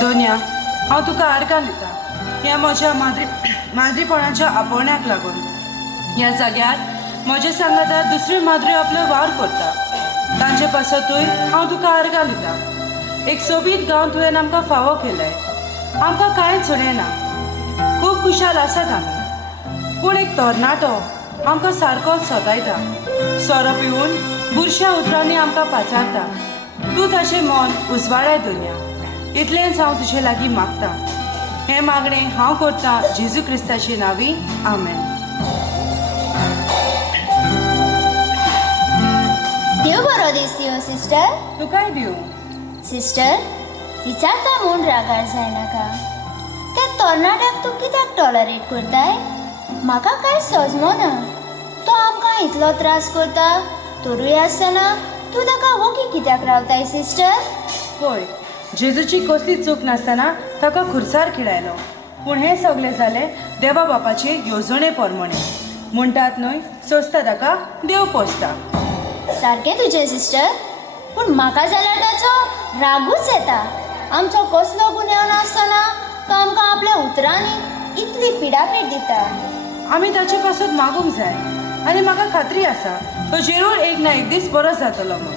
दोन्या हांव तुका आर्गां दिता ह्या म्हज्या माद्रीपणाच्या आपोवण्याक लागून ह्या जाग्यार म्हजे सांगातार दुसऱ्यो माद्र्यो आपलो वावर करता तांचे पासतूय हांव तुका आर्गां दिता एक सोबीत गांव तुवें आमकां फावो केलाय आमकां कांयच सुणेना खूब खुशाल आसात आमी पूण एक तरणाटो आमकां सारकोच सोदायता सोरो पिवून बुरश्या उतरांनी आमकां पाचारता तूं ताचें मन उजवाडाय दोन्या इतलेंच हांव तुजे लागीं मागता हें मागणें हांव करतां जेजू क्रिस्ताचे नांवी आमेन. देव बरो दीस दिवं सिस्टर. तुकाय दिवं. सिस्टर विचारता म्हूण रागार जायनाका त्या तरणाट्याक तूं कित्याक टॉलरेट करताय म्हाका कांय समजना तो आमकां इतलो त्रास करता तरूय आसतना तूं ताका वोगी कित्याक रावताय सिस्टर. पळय जेजूची कसली चूक नासतना ताका खुर्सार किडायलो पूण हें सगळें जालें देवा बापाचे येवजणे प्रमाणे म्हणटात न्हय सोंसता ताका देव पोसता. सारकें तुजें सिस्टर पूण म्हाका जाल्यार ताचो रागूच येता आमचो कसलो गुन्यांव नासतना तो आमकां आपल्या उतरांनी इतली पिडापीड दिता. आमी ताचे पासून मागूंक जाय आनी म्हाका खात्री आसा तो जरूर एक ना एक दीस बरो जातलो म्हूण.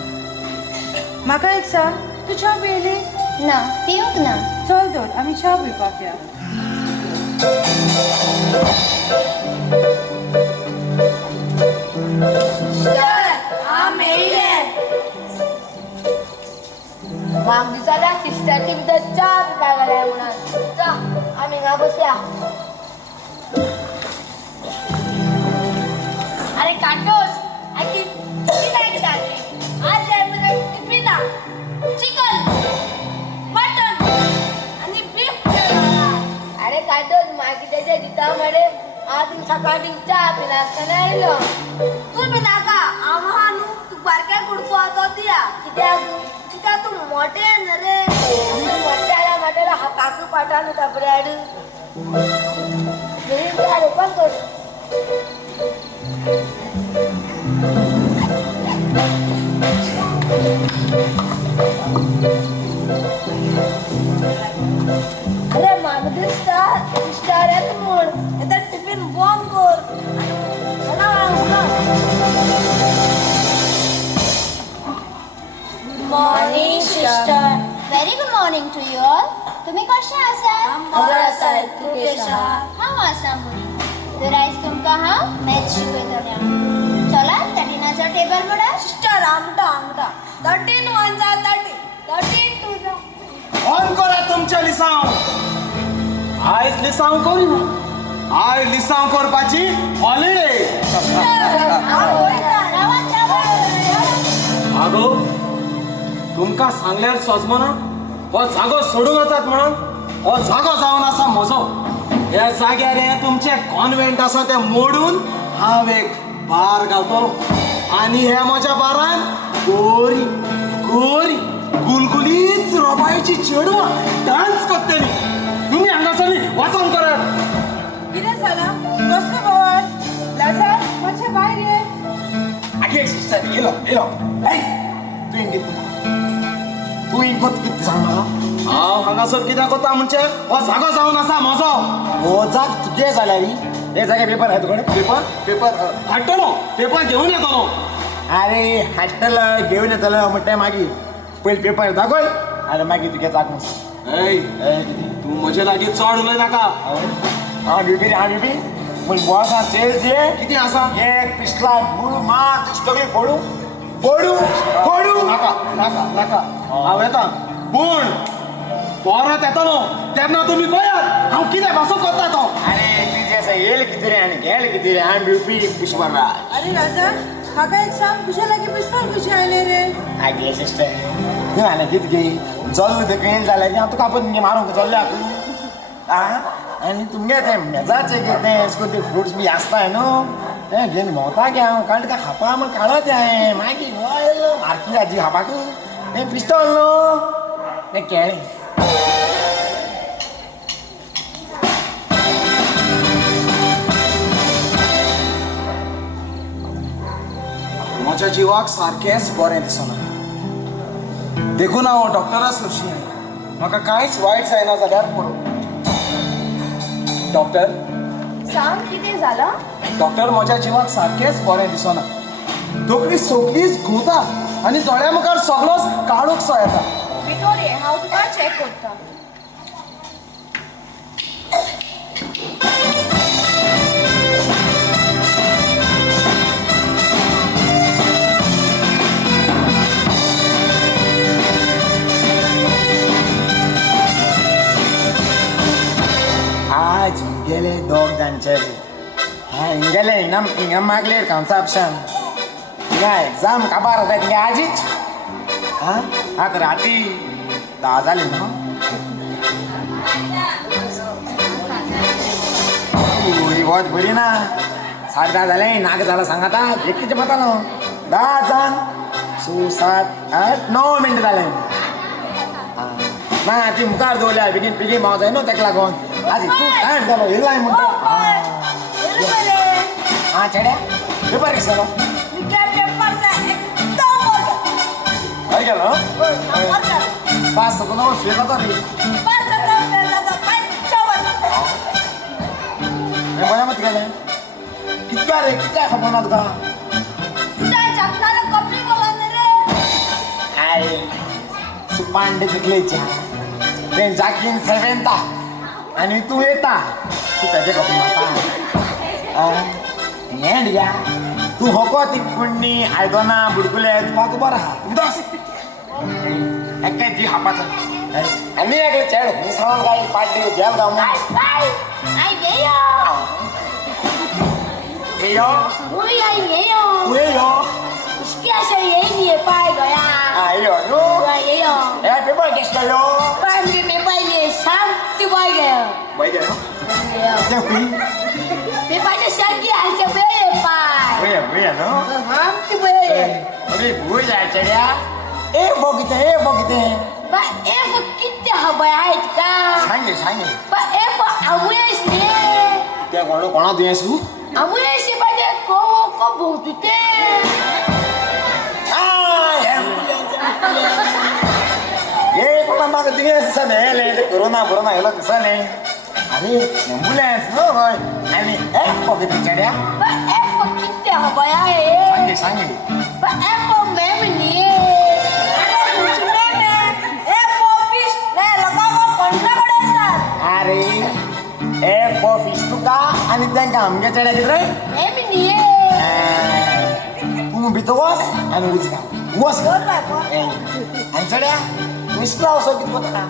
म्हाका एक सांग तूं च्या पियेली ना पिवूंक ना. चल तर आमी च्या पिवपाक या. म्हाका दिसता सिस्टरची भितर च्या पिवपाक गेल्या म्हणून आमी हांगा बसया. अरे काटोस आयची टिफिन हाडटाली आज टिफिन चिकन मटन आनी बीफ केला. अरे काटोस मागीर तेजे दिता मरे आज सकाळी च्या पिनासतना आयलो तूं बी नाका हांव आहा न्हू तूं बारक्या कुडको आहा तो दिया कित्याक कित्याक तूं मोटे न्हू रे मोट्याला मोट्याला हाताक पाटा न्हू तो ब्रेड ओपन कर. अरे म्हाका दिसता सिस्टर येता म्हूण येता टिफिन बंद कर. Good morning sister. Very good morning to you all. तुम्ही कशे आसात? बरो आसा तूं कशी आसा? हांव आसा बरी. तर आयज तुमकां हांव मॅथ्स शिकयतलें. चलात 13 टेबल म्हणा. सिस्टर आमटा 13 1 जा 30 13 2 जा. ऑन करा तुमचे लिसांव. आयज लिसांव करिना आयज लिसांव करपाची हॉलिडे. आगो तुमकां सांगल्यार सोजमना हो जागो सोडून वचात म्हणून हो जागो जावन आसा म्हजो. ह्या जाग्यार हें तुमचें कॉन्वेंट आसा तें मोडून हांव एक बार घालतलो आनी ह्या म्हज्या बारान गोरी गोरी गुलगुलीत रोबायची चेडवां डान्स करतली. तुमी हांगासरली वाचन करात. कितें जालां कसलो बोवाळ लाजार मातशें भायर ये. आगे सिस्टर येलो ऐ तू इंगित तू इंगत किती सांग मला हांव हांगासर कित्याक कोता म्हणजे हो जागो जावन आसा म्हजो हो जाग तुगे जाल्या री हे जागे पेपर आहे तुकडे पेपर हाडटलो पेपर घेवन येतलो अरे हाडटलं घेऊन येतलं म्हणटा मागीर पयलीं पेपर दाखय आनी मागीर तुगे जाग ऐ तू म्हजे लागीं चड उलय नाका हांव बिबी पूण बॉसा चेज जे कितें आसा एक पिस्टला गुळ मात सगळी फोडू नाका नाका नाका हांव येता पूण परत येतलो तेन्ना तुमी पळयात हांव कितें भासो करता तो अरे तुझे असं येल किती रे आणि गेल किती रे आम बिवपी पुष्पराज अरे राजा म्हाका एक सांग तुझ्या लागीं पिस्तॉल कशी आयले रे आगे सिस्टर तू हांवें कितें गे जल्ल ते येल जाल्यार हांव तुका आपूण मारूंक जल्ल्याक आनी तुमगे ते मेजाचे कितें अशें करून ते फ्रुट्स बी आसताय न्हू तें घेवन भोंवता गे हांव कारण तुका खापा म्हण काडा तें हांवें मागीर वळलो मारकी आजी खापाक तें पिस्तॉल न्हू तें केळें म्हज्या जिवाक सारकेंच बरें दिसना देखून हांव डॉक्टरा सुशी आयला म्हाका कांयच वायट जायना जाल्यार पुरो डॉक्टर सांग कितें जालां डॉक्टर म्हज्या जिवाक सारकेंच बरें दिसना तकली सगळीच घुंवता आनी दोळ्या मुखार सगळोच काळोखसो येता भितर ये हांव तुका चॅक करता आज गेले दोग जांचेरे हिंगेले हिंगा मागले कन्सप्शन हिंगा एग्जाम काबार जाता हिंगा आजीच आतां राती 10 जाली न्हू ही वच बरी ना 10:30 जालें नाक जालां सांगाता एकटीचे पडटलो 10 जावन 6, 7, 8, 9 मिनटां जालें ना ती मुखार दवरल्या बेगीन बेगीन पावता न्हू ताका लागून आजी तूं टायम जालो येयलाय म्हणटा आं चेड्या पेपर कशें जालो हय गेलो पास जातो न्हू फेल जाता रे बरें मत गेलें कितक्या रे कित्याक खबर ना तुका आय सुपांडे तिकलेच्या तें जाकीन 7th आनी तूं येता तूं ताजे कपी मारता हें दिया तूं होको ती कुंडी आयदनां बुडकुले तुका बरो आहा एके जी हापाचो आनी एकले चेड मिसळून काय पाड्डी गेल गांव येयो तूं येयो आयो न्हू हे पेपर केश गेलो बाय गेलो तें खुई भुया न्हू अरे भूय जाय चेड्या ए बोगितें सांगे तें कोणा दुयेंसू ये कोणा म्हाका दुयेंस दिसना येलें तें कोरोना येलो दिसलें अरे एम्बुलन्स न्हू हय आनी एक बोगितें चेड्या सांगे अरे ए फिश तुका आनी तांकां आमगे चेड्या कितें रे तूं भितर वच आनी उच घाल वच आनी चेड्या मिस्टर असो कितें करता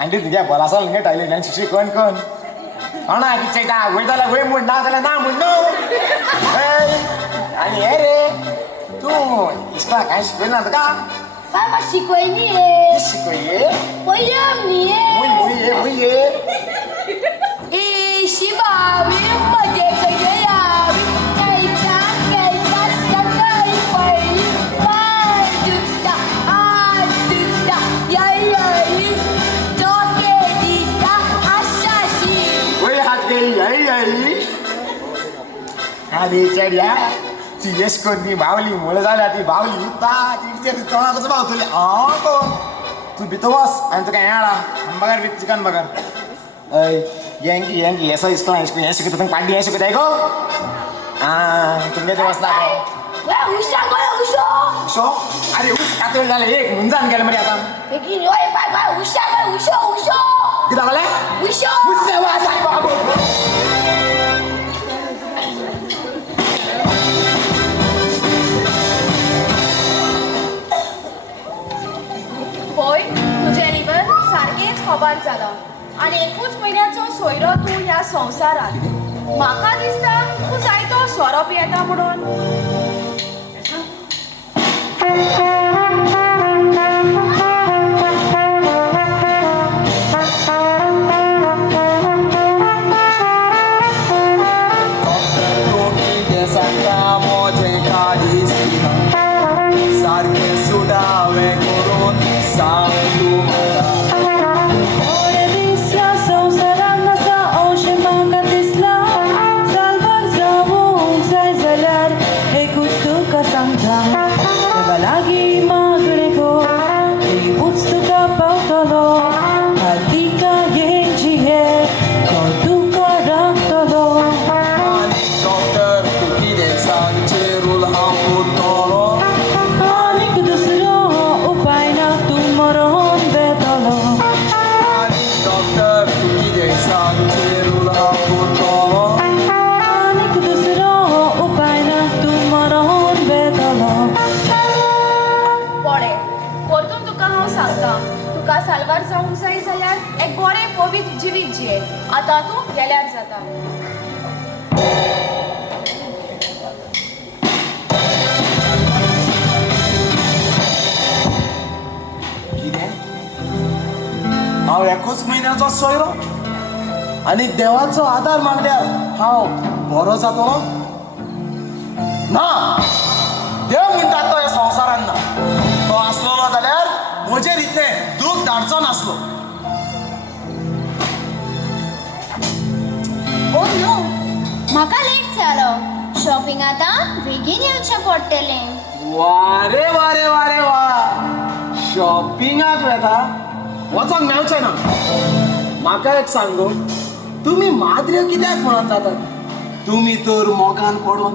आनी तुगे बरो आसा हिंगा टॉयलेटान शिशी कोण कोणा कितें चयता वय जाल्यार वय म्हूण ना जाल्यार ना म्हूण न्हू आनी हे रे तूं इस्कोला कांय शिकयना तुका शिकय मुये आली चढ्या ती येशकोंदी बावली मुळे झाल्या ती बावली उठता तिचे तोंडा कसं बावतली तो तू भितो बस आणि तू काय आला बघार बी चिकन बघार यांकी यांकी येसो इसको हे शिकत तुम्ही पांडी हे शिकत आहे गो तुमच्या ते बसला शो अरे उस कातळ झालं एक मुंजान गेलं म्हणजे आता किती झालं होय तुझे निबंध सारखेच खबर जाला आणि 21 महिन्याचो सोयरो तू ह्या संवसारात म्हाका दिसता तू जायतो स्वरूप येता म्हणून सालवार जावंक जाय जाल्यार एक बरें पवित्र जिवीत जिये आतां तूं गेल्यार जाता हांव 21 म्हयन्याचो सोयरो आनी देवाचो आदार मागल्यार हांव बरो जातलो ना देव म्हणटा तो ह्या संवसारान ना तो आसलो जाल्यार म्हजेर इतलें दूख धाडचो नासलो ओ नो म्हाका लेट जालो शॉपिंग आतां बेगीन येवचें पडटलें वारे वारे वारे वा शॉपिंगाक वेता वचोंक मेळचें ना म्हाका एक सांगो तुमी माद्र्यो कित्याक म्हणत जातात तुमी तर मोगान पडोन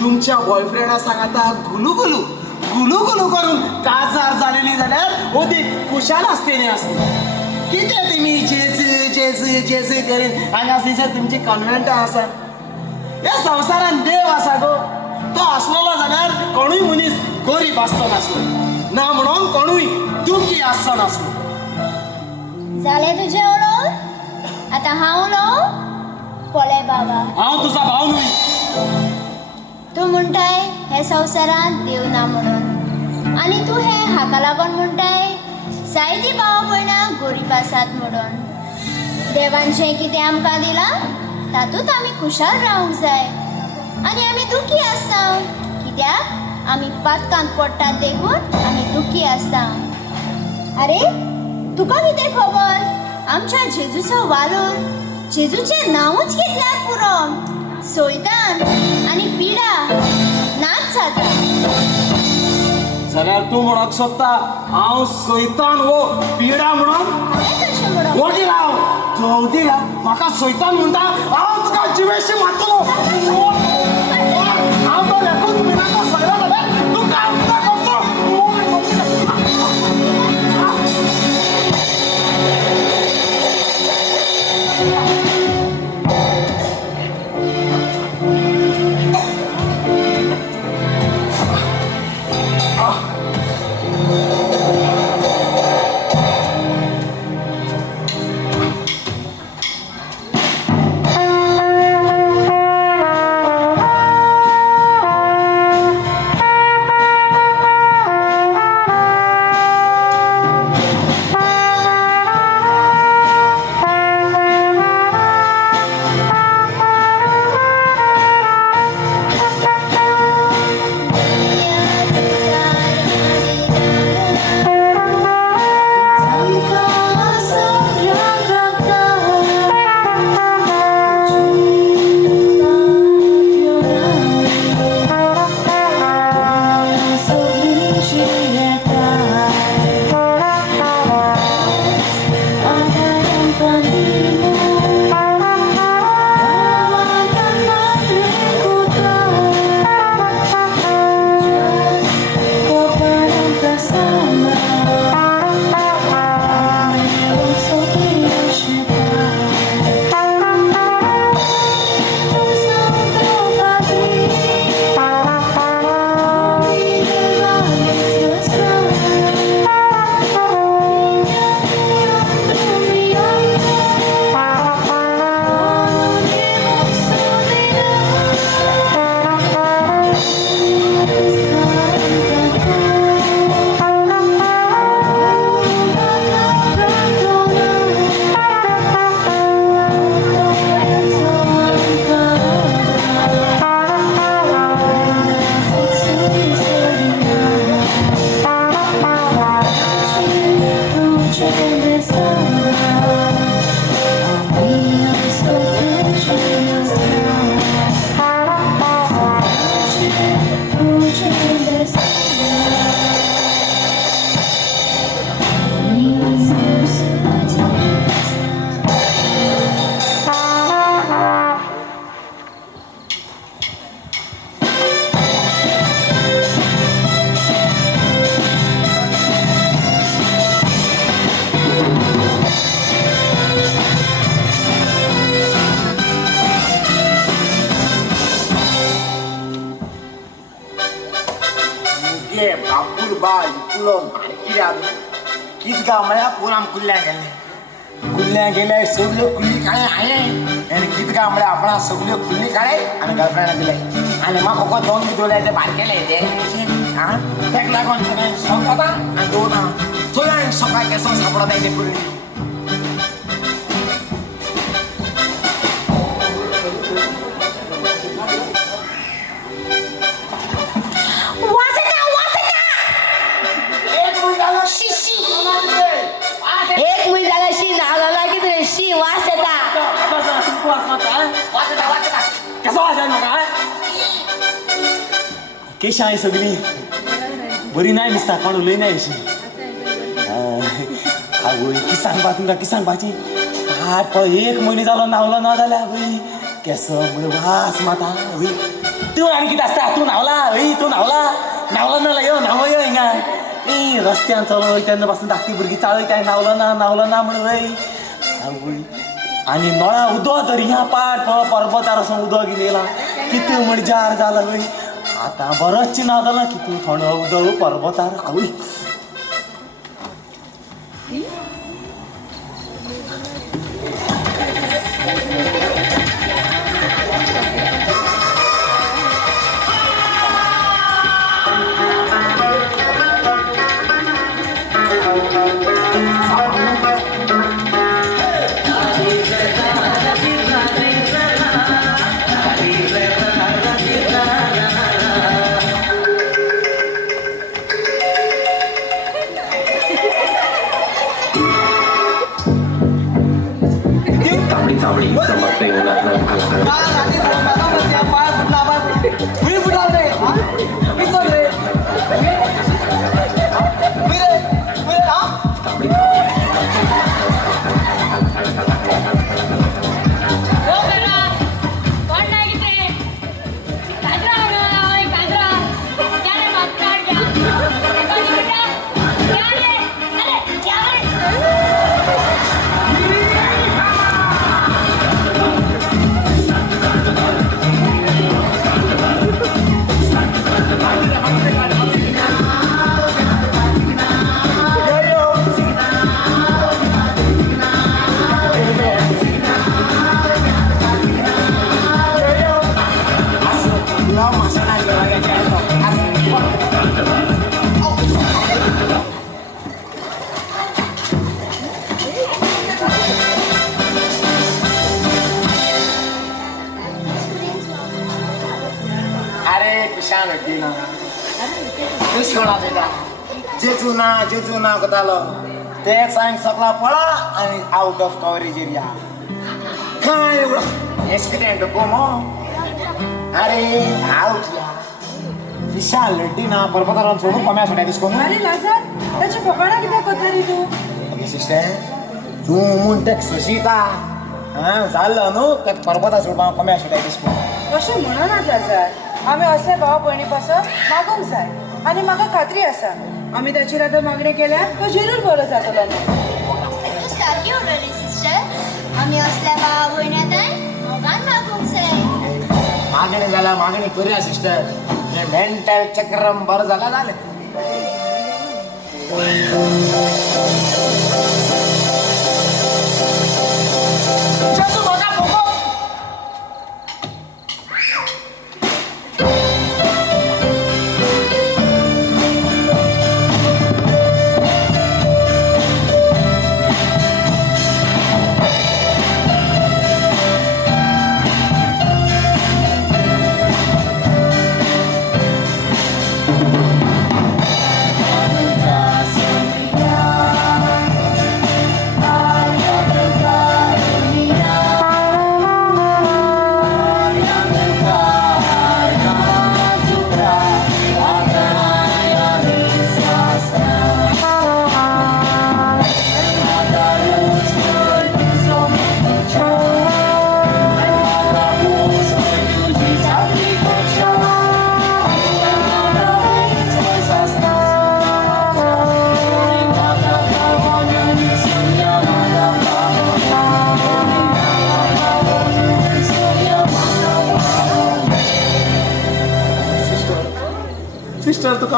तुमच्या बॉयफ्रेंडा सांगाता गुलू गुलू गुलू गुलू करून काजार जालेली जाल्यार ओदीक खुशाल आसतेली आसली कितें तुमी जेजू जेजू जेजू करून हांगा थंयसर तुमची कॉन्वेंटां आसा ह्या संवसारान देव आसा गो तो आसलो जाल्यार कोणूय मनीस गरीब आसचो नासलो ना म्हणून कोणूय दुखी आसचो नासलो जालें तुजें उलोवन आतां हांव उलोवं पळय बाबा हांव तुजो भाव न्हय तूं म्हणटाय हे संवसारांत देव ना म्हणून आनी तूं हे हाका लागून म्हणटाय जायतीं भाव भयणां गरीब आसात म्हणून देवान जें कितें आमकां दिलां तातूंत आमी खुशाल रावूंक जाय आनी आमी दुखी आसता कित्याक आमी पातकांत पडटात देखून आमी दुखी आसता अरे तुका कितें खबर आमच्या जेजूचो वालोर जेजूचें नांवूच घेतल्यार पुरो सोयतान आनी पिडा नाच जाता जाल्यार तूं म्हणूंक सोदता हांव सैतान वो पिडा म्हणून हांवें तशें म्हणून ओटी लाव चवथी म्हाका सैतान म्हणटा हांव तुका जिवेशी मारतलो हांव तो एकूच मिनाचो सोयरो जाल्यार तूं काय म्हणटा करचो मुगे बापूर बाय तुलो मारकी आलो कित गाव म्हळ्यार पुराम कुल्ल्या गेले सगळ्यो कुल्ली काळे हांवें आनी कित गाव म्हळ्यार आपणा सगळ्यो कुल्ली काळे आनी गर्लफ्रेंड दिले आनी म्हाका फकत 2 दीस दवरले ते बारकेले ते आं तेका लागून तुवें सांगता आनी दोना तुवें सकाळ केसो सापडत ते कुल्ली एक मुल झाला शी नावाला की तुला शी वास येता कसो वाज म्हाका केशी हांवें सगळी बरी नाय दिसता कोण उलय नाय अशी आवय कितें सांगपा तुमकां कितें सांगपाची आठ पळय 1 म्हयनो जालो न्हावलो ना जाल्यार आवय केसो म्हण वास माता आवय तूं आनी कितें आसता तूं न्हावला हय तूं न्हावला नाल्यार यो न्हावो यो हिंगा रस्त्यान चलय तेन्ना पासून धाकटी भुरगीं चाळयताय न्हावलो ना म्हण वय आवय आनी नळा उदक तर ह्या पाट पर्वतार वचून उदक येयलां कितें म्हण जार जाला वय आतां बरोच चिना जालां कितें थंड उदक पर्वतार आवय जेजू ना गतालो ते सांग सगळा पळा आणि आउट ऑफ कव्हरेज एरिया काय एक्सिडेंट कोमो अरे आउट विशाल लड्डी ना पर्वतारान सोडून कम्या सोड्या दिसको अरे लाजार त्याची फकाणा कित्याक करता रे तू सिस्टर तू म्हूण तेक सशीता जाल्लो न्हू ते पर्वता सोडून कम्या सोड्या दिसको अशें म्हणनात लाजार आमी असले भाव भयणी पासून मागूंक जाय आनी म्हाका खात्री आसा आमी ताचेर आतां मागणी केल्यार तो जरूर बरो जातलो न्हू सारकी उलयली सिस्टर आमी असल्या भावा भयण्याताय मोगान मागूंक जाय मागणी जाल्यार मागणी करुया सिस्टर हे मेंटल चक्रम बरो जाला जालें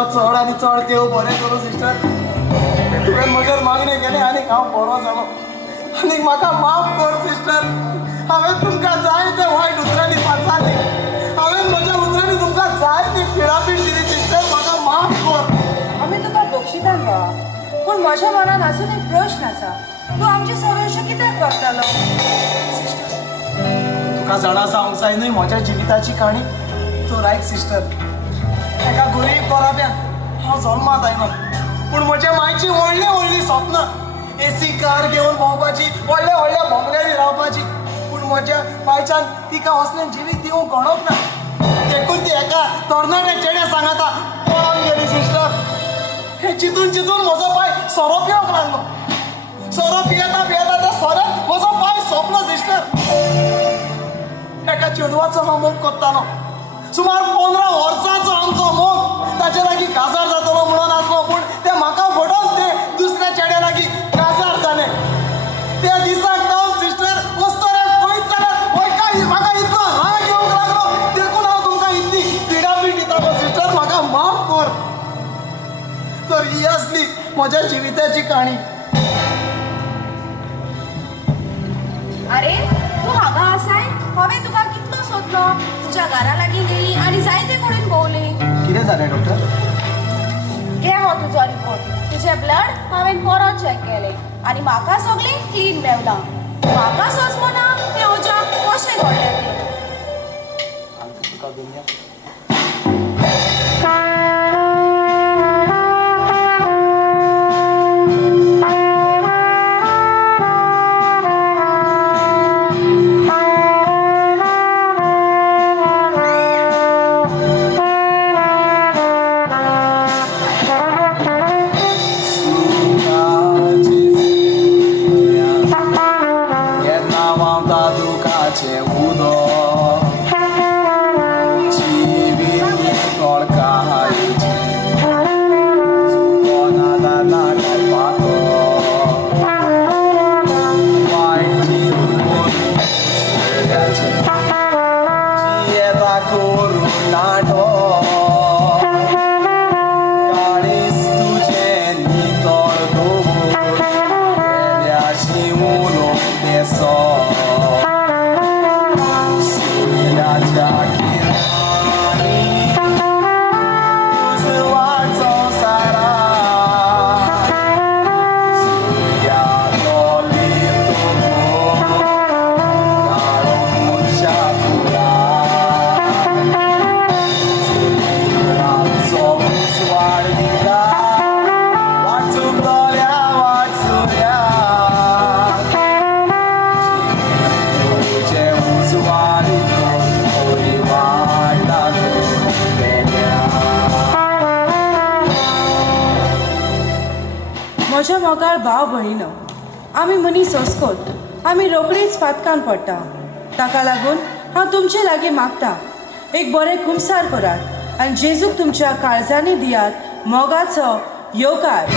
तो चड आनी चड देव बरें करूं सिस्टर. तुवें म्हजेर मागणी केली आनी हांव बरो जालो. आनी म्हाका माफ कर सिस्टर. हांवें तुमकां जाय ते वायट उतरांनी वाचाली. हांवें म्हज्या उतरांनी तुमकां जाय ती पिडापीड दिली सिस्टर. म्हाका माफ कर. आमी तुका बक्षितान गावा, पूण म्हज्या मनान अजून एक प्रश्न आसा. तूं आमची सगळे अशें कित्याक करतालो? तुका जाणा जावंक जाय न्हय म्हज्या जिविताची काणी. तो रायट सिस्टर. एका गरीब गोराब्यान हांव जल्मात आयलो, पूण म्हज्या मायची व्हडली व्हडली स्वप्नां. एसी कार घेवन भोंवपाची, व्हडल्या व्हडल्या बंगल्यांनी रावपाची. पूण म्हज्या बायच्यान तिका असलें जिवीत दिवंक गणोक ना. देखून ती एका तरणाट्या चेड्या सांगाता पळोवन गेली सिस्टर. हे चिंतून चिंतून म्हजो पांय सोरो पिवंक लागलो. सोरो पियेता पियेता त्या सोऱ्यान म्हजो पांय सोंपलो सिस्टर. एका चेडवाचो हांव मोग कोत्तालो. सुमार 15 वर्सांचो आमचो मोग. ताचे लागीं काजार जातलो म्हणून आसलो, पूण ते म्हाका फडोवन ते दुसऱ्या चेड्या लागीं काजार जालें. त्या दिसाक जावन सिस्टर वस्तोऱ्याक पळयत जाल्यार म्हाका इतलो राग येवंक लागलो. देखून हांव तुमकां इतली पिडापीड दितालो सिस्टर. म्हाका माफ कर. तर ही असली म्हज्या जिविताची काणी. अरे तू हांगा आसाय. हांवें तुका कितलो सोदलो. तुज्या घरा लागीं गेली आनी जायते कडेन भोंवली. कितें जालें डॉक्टर? घे हो तुजो रिपोर्ट. तुजें ब्लड हांवें परत चॅक केलें आनी म्हाका सगळें क्लीन मेवलां. म्हाका सोजमो ना तें ओजाक कशें घडलें तें. तुका दुनिया म्हज्या मोगाळ भाव भयणो, आमी मनीस सोस्कोत, आमी रोखडीच फातकान पडटा. ताका लागून हांव तुमचे लागीं मागता, एक बरें खुमसार करात आनी जेजूक तुमच्या काळजांनी दियात मोगाचो येवकार.